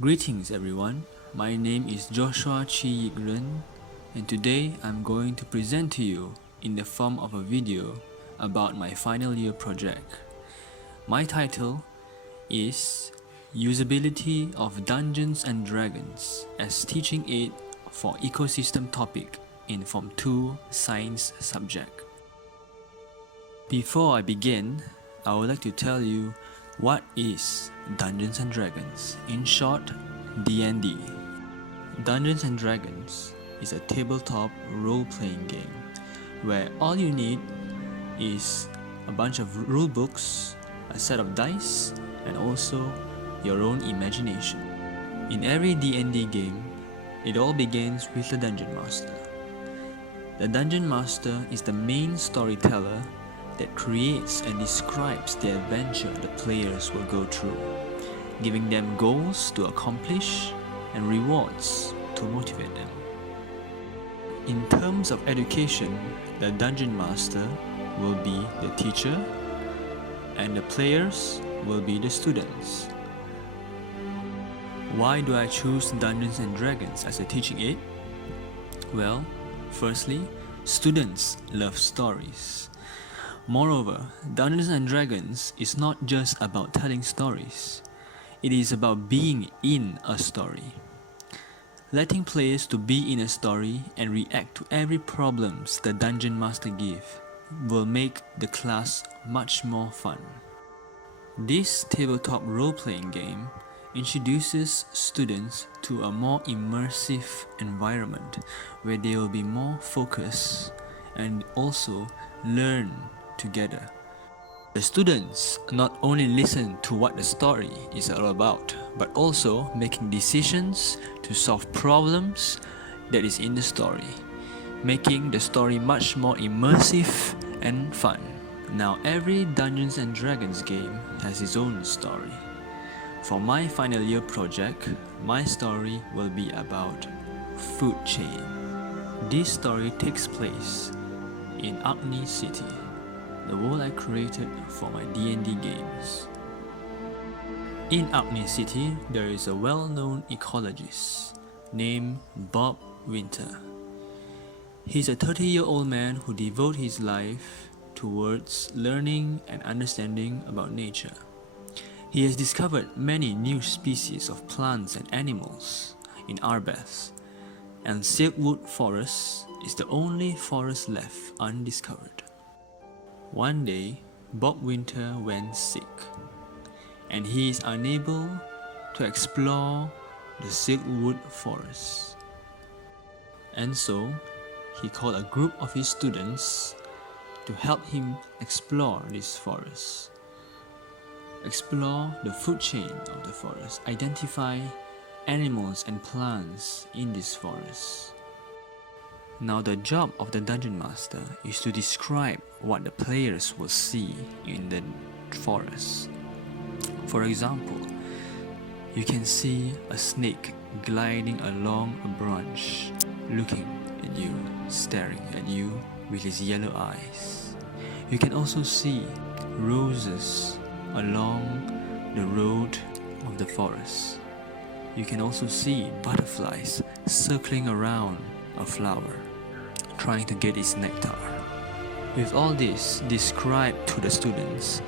Greetings everyone, my name is Joshua Chi Yigren and today I'm going to present to you in the form of a video about my final year project. My title is Usability of Dungeons and Dragons as Teaching Aid for Ecosystem Topic in Form 2 Science subject. Before I begin, I would like to tell you what is Dungeons and Dragons, in short, D&D. Dungeons and Dragons is a tabletop role-playing game where all you need is a bunch of rule books, a set of dice, and also your own imagination. In every D&D game, it all begins with the Dungeon Master. The Dungeon Master is the main storyteller that creates and describes the adventure the players will go through, giving them goals to accomplish and rewards to motivate them. In terms of education, the Dungeon Master will be the teacher and the players will be the students. Why do I choose Dungeons and Dragons as a teaching aid? Well, firstly, students love stories. Moreover, Dungeons and Dragons is not just about telling stories. It is about being in a story. Letting players to be in a story and react to every problems the Dungeon Master gives will make the class much more fun. This tabletop role-playing game introduces students to a more immersive environment where they will be more focused and also learn together. The students not only listen to what the story is all about, but also making decisions to solve problems that is in the story, making the story much more immersive and fun. Now every Dungeons and Dragons game has its own story. For my final year project, my story will be about food chain. This story takes place in Agni City, the world I created for my D&D games. In Agni City, there is a well-known ecologist named Bob Winter. He's a 30-year-old man who devotes his life towards learning and understanding about nature. He has discovered many new species of plants and animals in Arbeth, and Silkwood Forest is the only forest left undiscovered. One day, Bob Winter went sick, and he is unable to explore the Silkwood Forest. And so, he called a group of his students to help him explore this forest. Explore the food chain of the forest, identify animals and plants in this forest. Now the job of the Dungeon Master is to describe what the players will see in the forest. For example, you can see a snake gliding along a branch, looking at you, staring at you with his yellow eyes. You can also see roses along the road of the forest. You can also see butterflies circling around a flower, trying to get its nectar. With all this described to the students,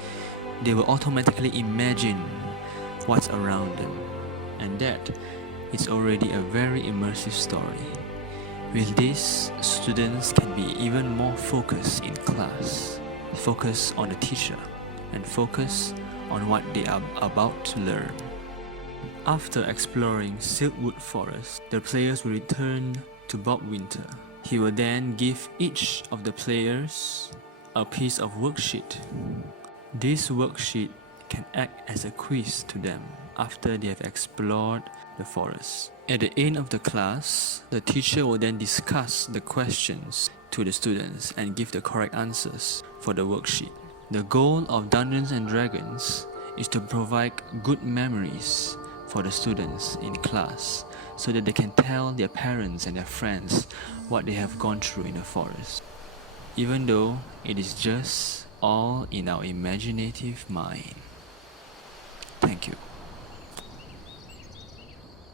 they will automatically imagine what's around them, and that is already a very immersive story. With this, students can be even more focused in class, focus on the teacher, and focus on what they are about to learn. After exploring Silkwood Forest, the players will return to Bob Winter. He will then give each of the players a piece of worksheet. This worksheet can act as a quiz to them after they have explored the forest. At the end of the class, the teacher will then discuss the questions to the students and give the correct answers for the worksheet. The goal of Dungeons and Dragons is to provide good memories for the students in class so that they can tell their parents and their friends what they have gone through in the forest, even though it is just all in our imaginative mind. Thank you.